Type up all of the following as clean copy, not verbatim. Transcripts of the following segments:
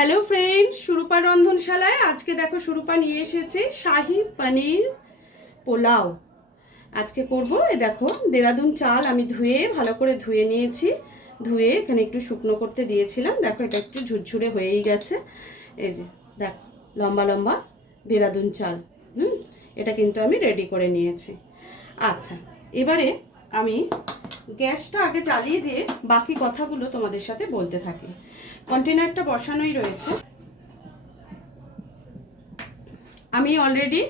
Hello friends, Surupa রন্ধনশালায় আজকে দেখো সুরূপা নিয়ে এসেছে শাহি পনির পোলাও। আজকে করব। দেখো দেরাদুন চাল আমি ভালো করে ধুয়ে নিয়েছি। ধুয়ে এখানে একটু শুকনো করতে দিয়েছিলাম। দেখো এটা একটু ঝুরঝুরে হয়েই গেছে। এই যে দেখো লম্বা লম্বা দেরাদুন চাল। এটা কিন্তু আমি রেডি করে নিয়েছি। আচ্ছা, এবারে আমি গ্যাসটা আগে জ্বালিয়ে দিয়ে বাকি কথাগুলো তোমাদের সাথে বলতে থাকি। কন্টেনারটা বসানোই রয়েছে। আমি অলরেডি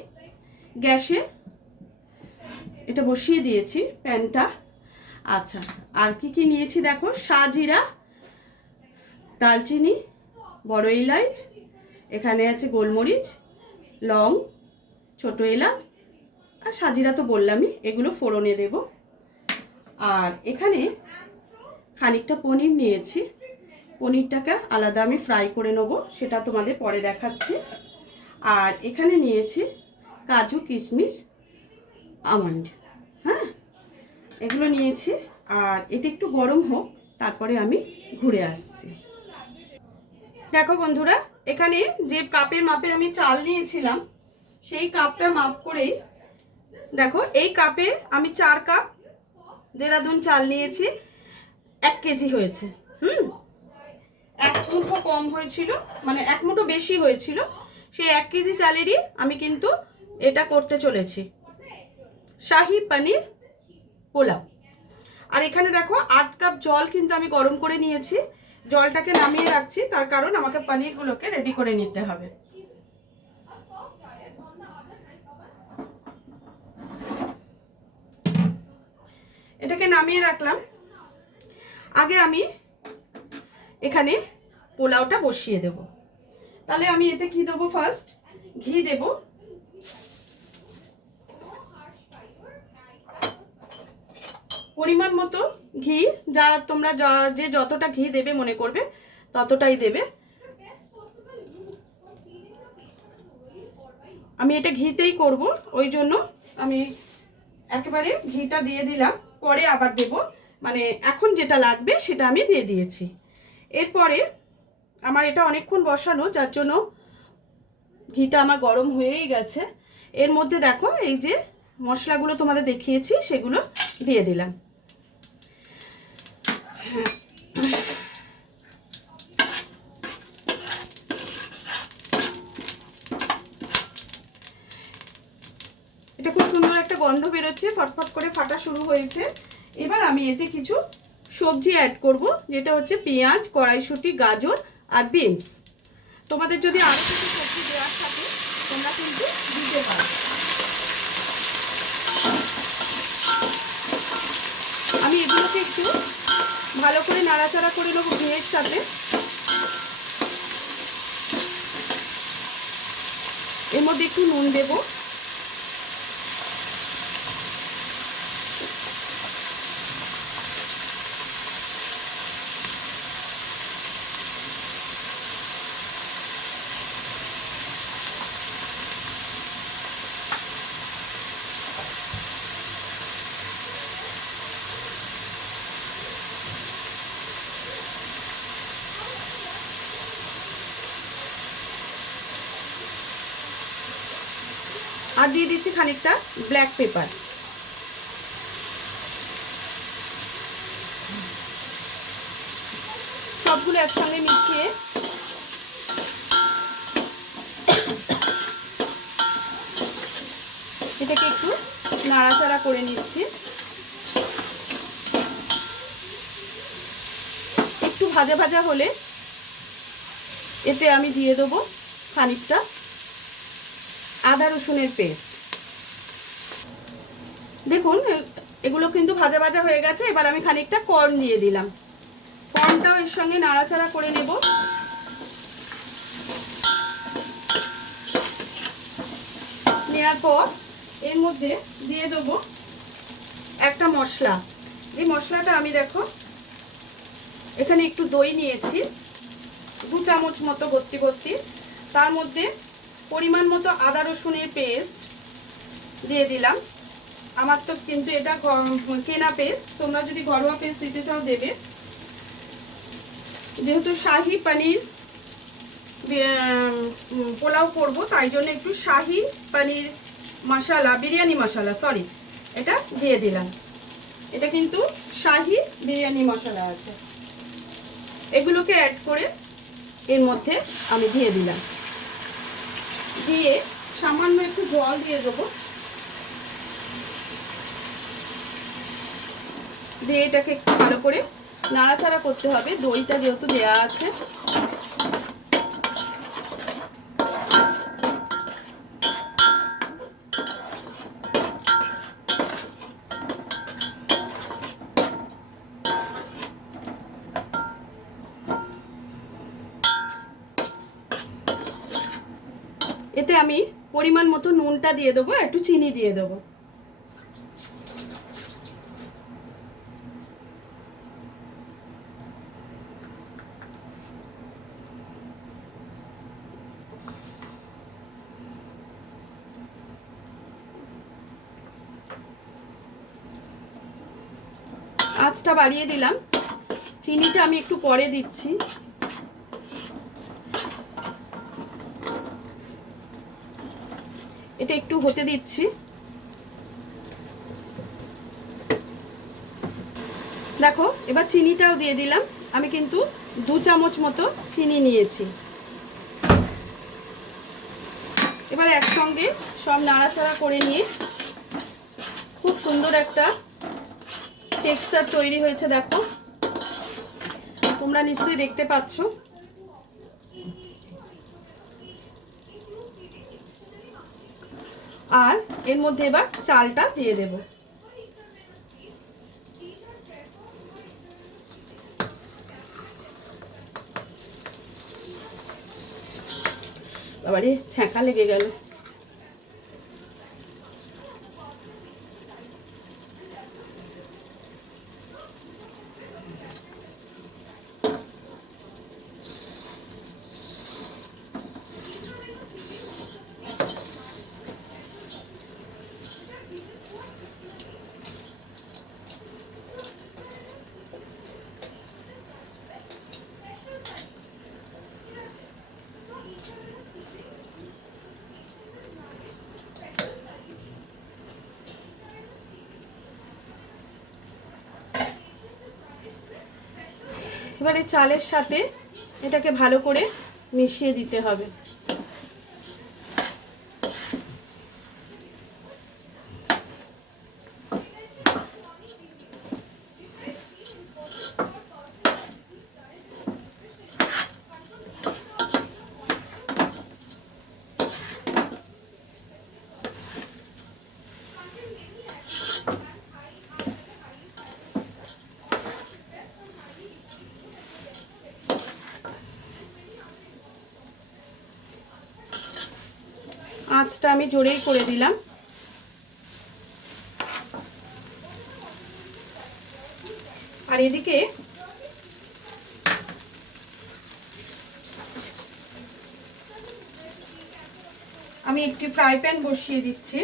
গ্যাসে এটা বসিয়ে দিয়েছি প্যানটা। আচ্ছা, আর কি কি নিয়েছি দেখো, সাজিরা, দালচিনি, বড় এলাচ, এখানে আছে গোলমরিচ, লং, ছোট এলাচ আর সাজিরা তো বললামই, এগুলো ফোড়নে দেব। আর এখানে খানিকটা পনির নিয়েছি। পনিরটাকে আলাদা আমি ফ্রাই করে নেব, সেটা তোমাদের পরে দেখাচ্ছি। আর এখানে নিয়েছি কাজু, কিশমিশ, আমন্ড। হ্যাঁ, এগুলো নিয়েছি। আর এটা একটু গরম হোক, তারপরে আমি ঘুরে আসছি। দেখো বন্ধুরা, এখানে যে কাপের মাপে আমি চাল নিয়েছিলাম, সেই কাপটার মাপ করেই দেখো এই কাপে আমি 4 কাপ দেরাদুন চাল নিয়েছি। 1 কেজি হয়েছে। এক মুঠো কম হয়েছিল, মানে এক মুঠো বেশি হয়েছিল। সেই 1 কেজি চালেরই আমি কিন্তু এটা করতে চলেছি, শাহি পনির পোলাও। আর এখানে দেখো 8 কাপ জল কিন্তু আমি গরম করে নিয়েছি। জলটাকে নামিয়ে রাখছি, তার কারণ আমাকে পনিরগুলোকে রেডি করে নিতে হবে। এটাকে নামিয়ে রাখলাম। আগে আমি এখানে পোলাওটা বসিয়ে দেব। তাহলে আমি এতে কি দেবো, ফার্স্ট ঘি দেব। পরিমাণ মতো ঘি, যা তোমরা যে যতটা ঘি দেবে মনে করবে ততটাই দেবে। আমি এটা ঘিতেই করব, ওই জন্য আমি একেবারে ঘিটা দিয়ে দিলাম। পরে আবার দেব, মানে এখন যেটা লাগবে সেটা আমি দিয়ে দিয়েছি। এরপরে আমার এটা অনেকক্ষণ বসানো, যার জন্য ঘিটা আমার গরম হয়েই গেছে। এর মধ্যে দেখো এই যে মশলাগুলো তোমাদের দেখিয়েছি, সেগুলো দিয়ে দিলাম। এটা খুব সুন্দর একটা গন্ধ বেরোচ্ছে, ফটফট করে ফাটা শুরু হয়েছে। এবার আমি এতে কিছু সবজি অ্যাড করব, যেটা হচ্ছে পেঁয়াজ, কড়াইশুঁটি, গাজর আর বিনস। তোমাদের যদি আরও কিছু সবজি দেওয়ার থাকে তোমরা কিন্তু দিতে পারো। আমি এগুলোকে একটু ভালো করে নাড়াচাড়া করে নেবো ঘিয়ের সাথে। এর মধ্যে একটু নুন দেবো। আর দিয়ে দিচ্ছি খানিকটা ব্ল্যাক পেপার। সবগুলো একসঙ্গে মিশিয়ে এটাকে একটু নাড়াচাড়া করে নিচ্ছি। একটু ভাজা ভাজা হলে এতে আমি দিয়ে দেবো খানিকটা আদা রসুনের পেস্ট। দেখুন এগুলো কিন্তু ভাজা ভাজা হয়ে গেছে। এবার আমি খানিকটা কর্ন দিয়ে দিলাম। কর্নটাও এর সঙ্গে নাড়াচাড়া করে নেব। নেওয়ার পর এর মধ্যে দিয়ে দেবো একটা মশলা। এই মশলাটা আমি দেখো এখানে একটু দই নিয়েছি, 2 চামচ মতো ভর্তি। তার মধ্যে পরিমাণ মতো আদা রসুনের পেস্ট দিয়ে দিলাম। আমার তো কিন্তু এটা কেনা পেস্ট, তোমরা যদি ঘরোয়া পেস্ট দিতে চাও দেবে। যেহেতু শাহি পনির পোলাও করব, তাই জন্য একটু শাহি পনির মশলা, বিরিয়ানি মশলা সরি, এটা দিয়ে দিলাম। এটা কিন্তু শাহি বিরিয়ানি মশলা আছে। এগুলোকে অ্যাড করে এর মধ্যে আমি দিয়ে দিলাম। দিয়ে সামান্য একটু জল দিয়ে দেবো। দিয়ে এটাকে একটু ভালো করে নাড়াচাড়া করতে হবে, দইটা যেহেতু দেওয়া আছে। এতে আমি পরিমাণ মতো নুনটা দিয়ে দেবো, একটু চিনি দিয়ে দেবো। আঁচটা বাড়িয়ে দিলাম, চিনিটা আমি একটু পরে দিচ্ছি। এটা একটু হতে দিচ্ছি। দেখো এবার চিনিটাও দিয়ে দিলাম। আমি কিন্তু 2 চামচ মতো চিনি নিয়েছি। এবার একসঙ্গে সব নাড়াচাড়া করে নিয়ে খুব সুন্দর একটা টেক্সচার তৈরি হয়েছে। দেখো তোমরা নিশ্চয়ই দেখতে পাচ্ছ। আর এর মধ্যে এবার চালটা দিয়ে দেব। আবার ছ্যাঁকা লেগে গেল। এবারে চালের সাথে এটাকে ভালো করে মিশিয়ে দিতে হবে। আঁচটা আমি জোরেই করে দিলাম। আর এদিকে আমি একটি ফ্রাই প্যান বসিয়ে দিচ্ছি।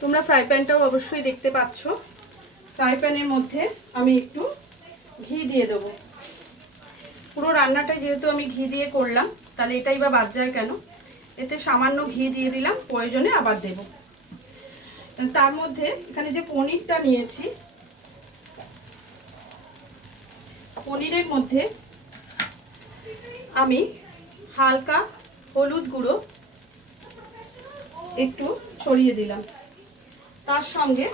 তোমরা ফ্রাই প্যানটাও অবশ্যই দেখতে পাচ্ছ। ফ্রাই প্যানের মধ্যে আমি একটু ঘি দিয়ে দেবো। পুরো রান্নাটা যেহেতু আমি ঘি দিয়ে করলাম, তাহলে এটাই বা বাদ যায় কেন। এতে সামান্য ঘি দিয়ে দিলাম, প্রয়োজনে আবার দেব। তার মধ্যে এখানে যে পনিরটা নিয়েছি, পনিরের মধ্যে আমি হালকা হলুদ গুঁড়ো একটু ছড়িয়ে দিলাম। তার সঙ্গে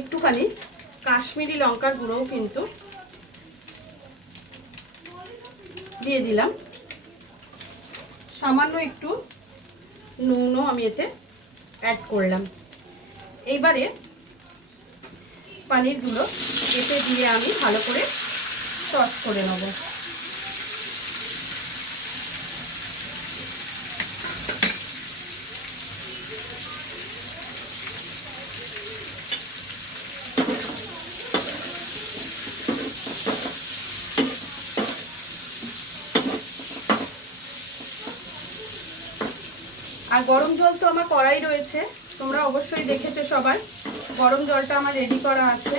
একটুখানি কাশ্মীরি লঙ্কার গুঁড়োও কিন্তু দিয়ে দিলাম। সামান্য একটু নুনও আমি এতে অ্যাড করলাম। এইবারে পনিরগুলো এতে দিয়ে আমি ভালো করে টস করে নেব। আর আর গরম জল তো আমার কড়াই রয়েছে, তোমরা অবশ্যই দেখেছো সবাই। গরম জলটা আমার রেডি করা আছে।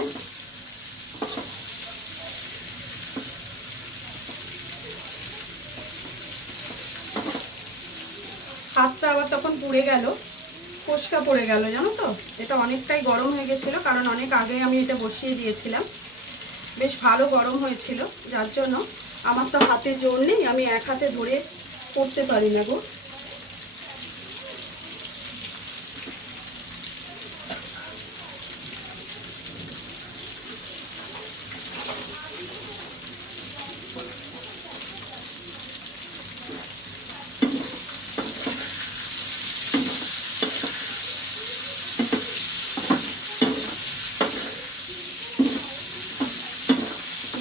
হাতটা আবার তখন পুড়ে গেল, ফোসকা পড়ে গেল, জানো তো। এটা অনেকটাই গরম হয়ে গেছিলো, কারণ অনেক আগে আমি এটা বসিয়ে দিয়েছিলাম। বেশ ভালো গরম হয়েছিল, যার জন্য আমার তো হাতে জোর নেই, আমি এক হাতে ধরে করতে পারি না গো।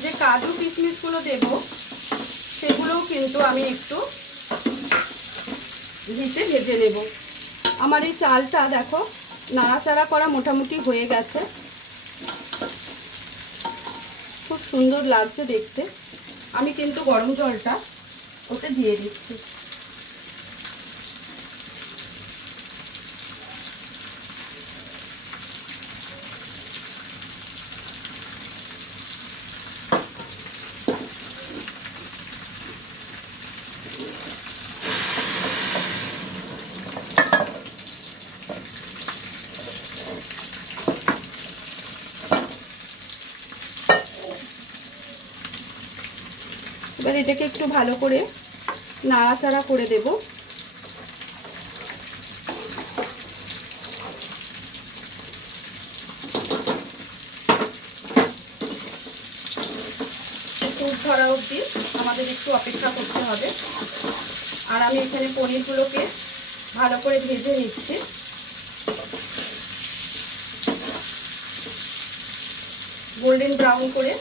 যে কাজু কিশমিশগুলো দেব সেগুলোও কিন্তু আমি একটু ঘিতে ভেজে নেব। আমার এই চালটা দেখো নাড়াচাড়া করা মোটামুটি হয়ে গেছে, খুব সুন্দর লাগছে দেখতে। আমি কিন্তু গরম জলটা ওতে দিয়ে দিচ্ছি। এবার এটাকে একটু ভালো করে নাড়াচাড়া করে দেব। দুধ ধরা অবধি আমাদের একটু অপেক্ষা করতে হবে। আর আমি এখানে পনিরগুলোকে ভালো করে ভেজে নিচ্ছি। গোল্ডেন ব্রাউন করে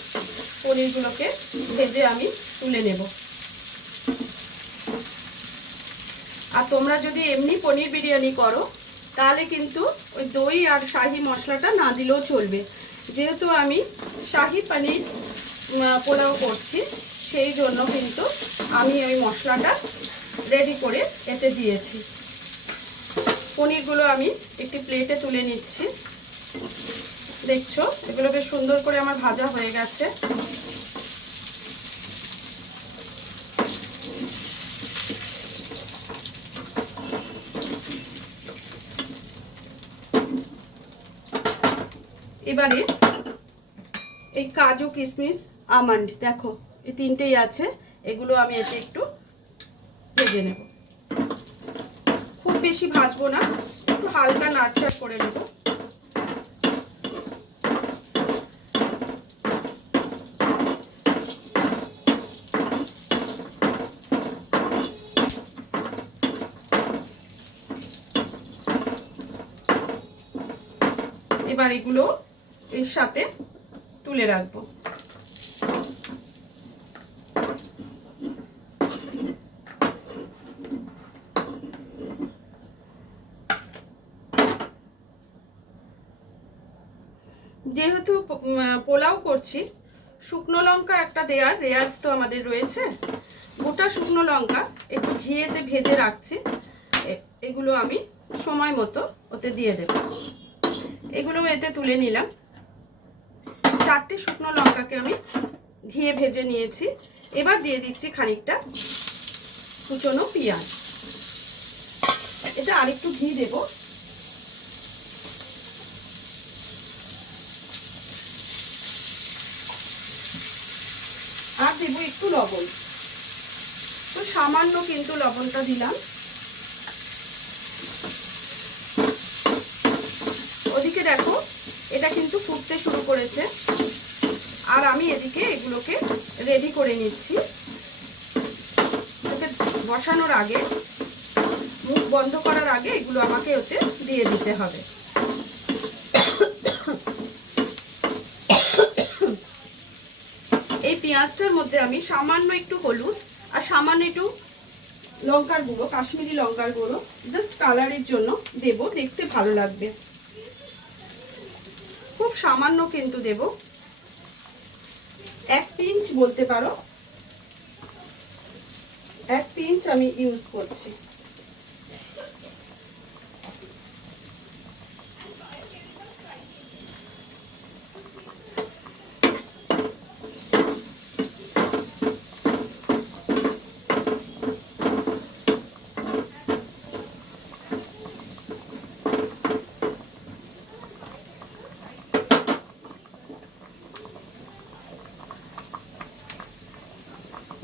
পনিরগুলোকে ভেজে আমি তুলে নেব। আর তোমরা যদি এমনি পনির বিরিয়ানি করো তাহলে কিন্তু ওই দই আর শাহি মশলাটা না দিলেও চলবে। যেহেতু আমি শাহি পনির পোলাও করছি, সেই জন্য কিন্তু আমি ওই মশলাটা রেডি করে এতে দিয়েছি। পনিরগুলো আমি একটি প্লেটে তুলে নিচ্ছি। দেখছো এগুলো বেশ সুন্দর করে আমার ভাজা হয়ে গেছে। এবারে এই কাজু কিশমিশ আমন্ড দেখো এই তিনটেই আছে, এগুলো আমি এতে একটু ভেজে নেব। খুব বেশি ভাজবো না, একটু হালকা নাড়চাড় করে নেব। এবার এগুলো এর সাথে তুলে রাখবো। যেহেতু পোলাও করছি, শুকনো লঙ্কা একটা দেওয়ার রেওয়াজ তো আমাদের রয়েছে। গোটা শুকনো লঙ্কা একটু ঘিয়েতে ভেজে রাখছি, এগুলো আমি সময় মতো ওতে দিয়ে দেব। এগুলো এতে তুলে নিলাম। 4টে শুকনো লঙ্কাকে আমি ঘিয়ে ভেজে নিয়েছি। এবার দিয়ে দিচ্ছি খানিকটা কুচনো পেঁয়াজ। এটা আরেকটু ঘি দেব। আর দেব একটু লবণ, তো সামান্য কিন্তু লবণটা দিলাম। ওদিকে দেখো এটা কিন্তু ফুটতে শুরু করেছে, আর আমি এদিকে এগুলোকে রেডি করে নিচ্ছি। ওকে বসানোর আগে, মুখ বন্ধ করার আগে এগুলো আমাকে ওতে দিয়ে দিতে হবে। এই পেঁয়াজটার মধ্যে আমি সামান্য একটু হলুদ আর সামান্য একটু লঙ্কার গুঁড়ো, কাশ্মীরি লঙ্কার গুঁড়ো জাস্ট কালারের জন্য দেব, দেখতে ভালো লাগবে। খুব সামান্য কিন্তু দেব, 1 পিঞ্চ বলতে পারো, 1 পিঞ্চ আমি ইউজ করছি।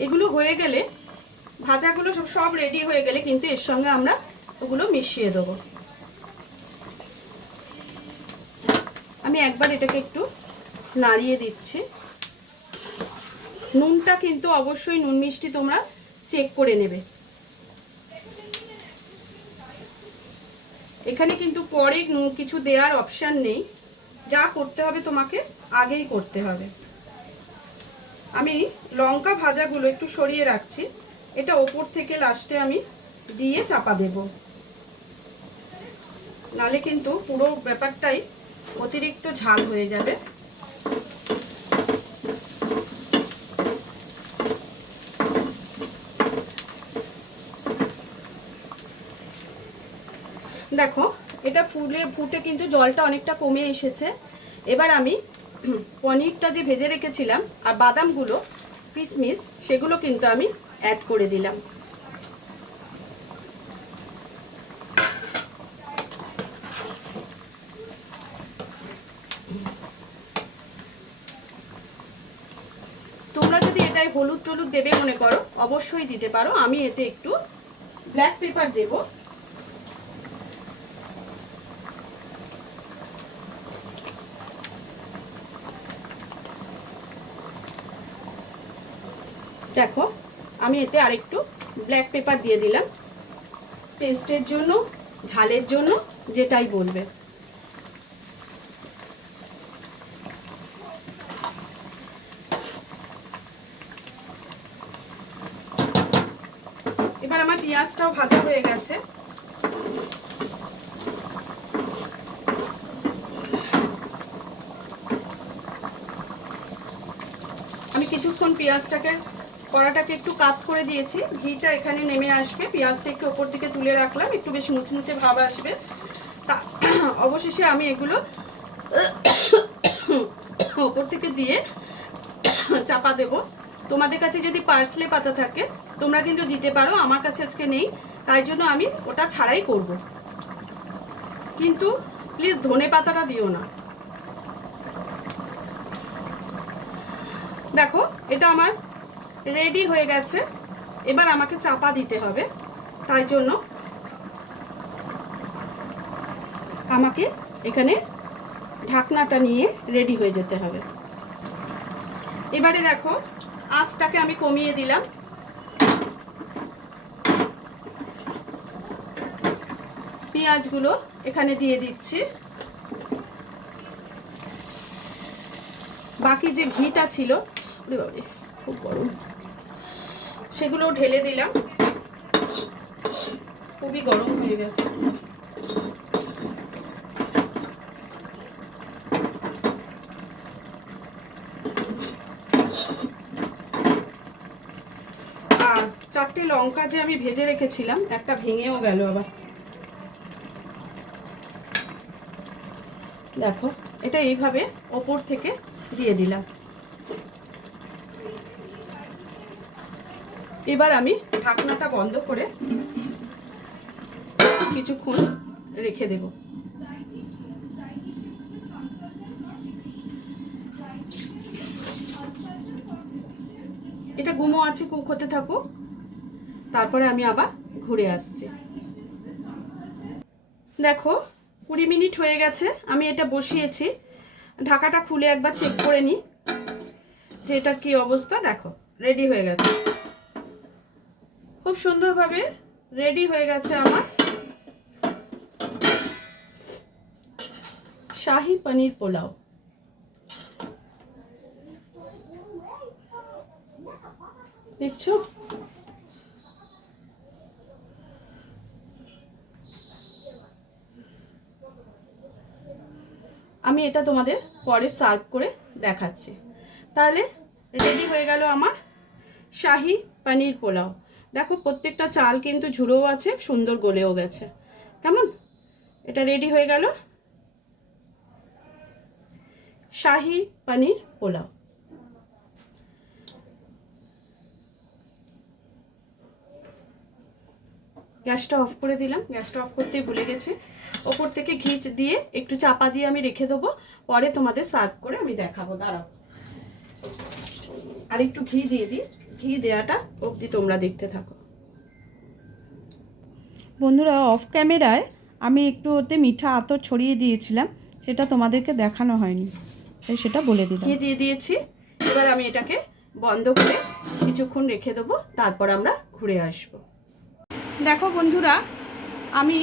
এগুলো হয়ে গেলে, ভাজাগুলো সব রেডি হয়ে গেলে কিন্তু এর সঙ্গে আমরা ওগুলো মিশিয়ে দেবো। আমি একবার এটাকে একটু নাড়িয়ে দিচ্ছি। নুনটা কিন্তু অবশ্যই নুন মিষ্টি তোমরা চেক করে নেবে। এখানে কিন্তু পরে কিছু দেওয়ার অপশান নেই, যা করতে হবে তোমাকে আগেই করতে হবে। আমি লঙ্কা ভাজাগুলো একটু সরিয়ে রাখছি, এটা ওপর থেকে লাস্টে আমি দিয়ে চাপা দেব, নালে কিন্তু পুরো ব্যাপারটাই অতিরিক্ত ঝাল হয়ে যাবে। দেখো এটা ফুটে কিন্তু জলটা অনেকটা কমে এসেছে। এবার আমি পনিরটা যে ভেজে রেখেছিলাম আর বাদামগুলো কিশমিশ সেগুলো কিন্তু আমি অ্যাড করে দিলাম। তোমরা যদি এটাই হলুদ টলুদ দেবে মনে করো অবশ্যই দিতে পারো। আমি এতে একটু ব্ল্যাক পেপার দেব। দেখো আমি এতে আরেকটু ব্ল্যাক পেপার দিয়ে দিলাম, টেস্টের জন্য, ঝালের জন্য, যেটাই বলবে। এবার আমার পেঁয়াজটাও ভাজা হয়ে গেছে। আমি কিছুক্ষণ পেঁয়াজটাকে, কড়াটাকে একটু কাত করে দিয়েছি, ঘিটা এখানে নেমে আসবে, পেঁয়াজটা একটু ওপর দিকে তুলে রাখলাম, একটু বেশ মুচমুচে ভাব আসবে। তা অবশেষে আমি এগুলো ওপর থেকে দিয়ে চাপা দেব। তোমাদের কাছে যদি পার্সলে পাতা থাকে তোমরা কিন্তু দিতে পারো, আমার কাছে আজকে নেই, তাই জন্য আমি ওটা ছাড়াই করব। কিন্তু প্লিজ ধনে পাতাটা দিও না। দেখো এটা আমার রেডি হয়ে গেছে। এবার আমাকে চাপা দিতে হবে, তাই জন্য আমাকে এখানে ঢাকনাটা নিয়ে রেডি হয়ে যেতে হবে। এবারে দেখো আঁচটাকে আমি কমিয়ে দিলাম। পেঁয়াজগুলো এখানে দিয়ে দিচ্ছি। বাকি যে ঘিটা ছিল খুব গরম, সেগুলো ঢেলে দিলাম। খুবই গরম হয়ে গেছে। আর 4টে লঙ্কা যে আমি ভেজে রেখেছিলাম, একটা ভেঙেও গেল আবার। দেখো এটা এইভাবে ওপর থেকে দিয়ে দিলাম। এবার আমি ঢাকনাটা বন্ধ করে কিছুক্ষণ রেখে দেব। এটা গুমো আছে, কুক হতে থাকুক, তারপরে আমি আবার ঘুরে আসছি। দেখো 20 মিনিট হয়ে গেছে, আমি এটা বসিয়েছি। ঢাকাটা খুলে একবার চেক করে নিই যে এটা কি অবস্থা। দেখো রেডি হয়ে গেছে, খুব সুন্দরভাবে রেডি হয়ে গেছে আমার শাহি পনির পোলাও। দেখছো আমি এটা তোমাদের পরে সার্ভ করে দেখাচ্ছি। তাহলে রেডি হয়ে গেল আমার শাহি পনির পোলাও। দেখো প্রত্যেকটা চাল কিন্তু ঝুড়োও আছে, সুন্দর গলেও গেছে। কেমন এটা রেডি হয়ে গেল শাহি পনির পোলাও। গ্যাসটা অফ করে দিলাম, গ্যাসটা অফ করতেই ভুলে গেছি। ওপর থেকে ঘি দিয়ে একটু চাপা দিয়ে আমি রেখে দেবো, পরে তোমাদের সার্ভ করে আমি দেখাবো। দাঁড়াও আর একটু ঘি দিয়ে দিই। ঘি দেওয়াটা অবধি তোমরা দেখতে থাকো। বন্ধুরা, অফ ক্যামেরায় আমি একটু ওতে মিঠা আতর ছড়িয়ে দিয়েছিলাম, সেটা তোমাদেরকে দেখানো হয়নি, তাই সেটা বলে দিলাম। ঘি দিয়ে দিয়েছি, এবার আমি এটাকে বন্ধ করে কিছুক্ষণ রেখে দেবো, তারপর আমরা ঘুরে আসব। দেখো বন্ধুরা, আমি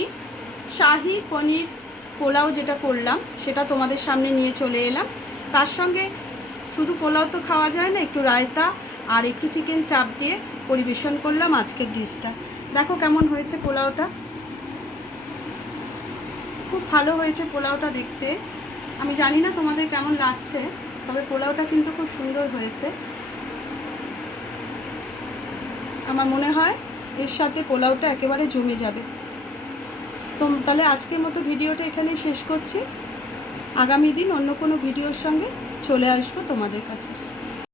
শাহি পনির পোলাও যেটা করলাম সেটা তোমাদের সামনে নিয়ে চলে এলাম। তার সঙ্গে শুধু পোলাও তো খাওয়া যায় না, একটু রায়তা আর একটু চিকেন চাপ দিয়ে পরিবেশন করলাম আজকের ডিশটা। দেখো কেমন হয়েছে পোলাওটা, খুব ভালো হয়েছে পোলাওটা দেখতে। আমি জানি না তোমাদের কেমন লাগছে, তবে পোলাওটা কিন্তু খুব সুন্দর হয়েছে। আমার মনে হয় এর সাথে পোলাওটা একেবারে জমে যাবে। তো তাহলে আজকের মতো ভিডিওটা এখানেই শেষ করছি। আগামী দিন অন্য কোনো ভিডিওর সঙ্গে চলে আসবো তোমাদের কাছে।